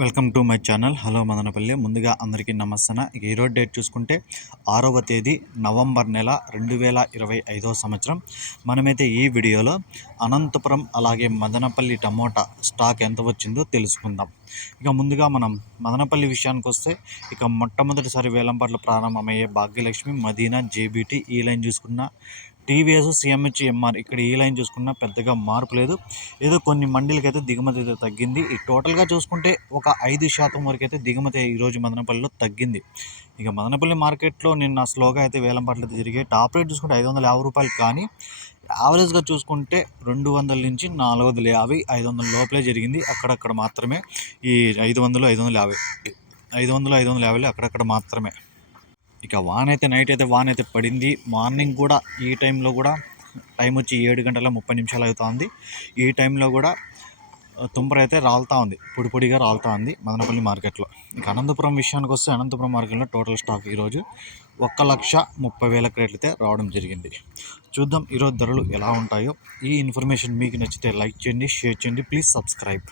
Welcome to my channel. Hello Madanapalle. ముందుగా అందరికీ నమస్తన. ఈరోజు డేట్ చూసుకుంటే ఆరవ తేదీ నవంబర్ నెల రెండు వేల ఇరవై ఐదవ సంవత్సరం. మనమైతే ఈ వీడియోలో అనంతపురం అలాగే మదనపల్లి టమోటా స్టాక్ ఎంత వచ్చిందో తెలుసుకుందాం. ఇక ముందుగా మనం మదనపల్లి విషయానికి వస్తే ఇక మొట్టమొదటిసారి వేలంపాట్లు ప్రారంభమయ్యే భాగ్యలక్ష్మి మదీనా జేబీటీ ఈ లైన్ చూసుకున్న టీవీఎస్ సిఎంహెచ్ ఎంఆర్ ఇక్కడ ఈ లైన్ చూసుకున్నా పెద్దగా మార్పు లేదు. ఏదో కొన్ని మండీలకి అయితే దిగుమతి అయితే తగ్గింది. ఈ టోటల్గా చూసుకుంటే ఒక ఐదు శాతం వరకు అయితే దిగుమతి ఈరోజు మదనపల్లిలో తగ్గింది. ఇక మదనపల్లి మార్కెట్లో నిన్న స్లోగా అయితే వేలం పాటలు అయితే జరిగాయి. టాప్ రేట్ చూసుకుంటే ఐదు వందల యాభై రూపాయలు కానీ యావరేజ్గా చూసుకుంటే రెండు వందల నుంచి నాలుగు వందల యాభై ఐదు వందల లోపలే జరిగింది. అక్కడక్కడ మాత్రమే. ఈ ఐదు వందలు ఐదు వందల యాభై ఐదు వందలు ఐదు వందల యాభైలో అక్కడక్కడ మాత్రమే. ఇక వాన్ అయితే నైట్ అయితే వాన్ అయితే పడింది. మార్నింగ్ కూడా ఈ టైంలో కూడా టైం వచ్చి ఏడు గంటల ముప్పై నిమిషాలు అవుతుంది. ఈ టైంలో కూడా తుంపర అయితే రాలుతూ ఉంది. పొడి పొడిగా రాలుతూ ఉంది మదనపల్లి మార్కెట్లో. ఇక అనంతపురం విషయానికి వస్తే అనంతపురం మార్కెట్లో టోటల్ స్టాక్ ఈరోజు ఒక్క లక్ష ముప్పై వేల క్రేట్లు అయితే రావడం జరిగింది. చూద్దాం ఈరోజు ధరలు ఎలా ఉంటాయో. ఈ ఇన్ఫర్మేషన్ మీకు నచ్చితే లైక్ చేయండి షేర్ చేయండి. Please subscribe.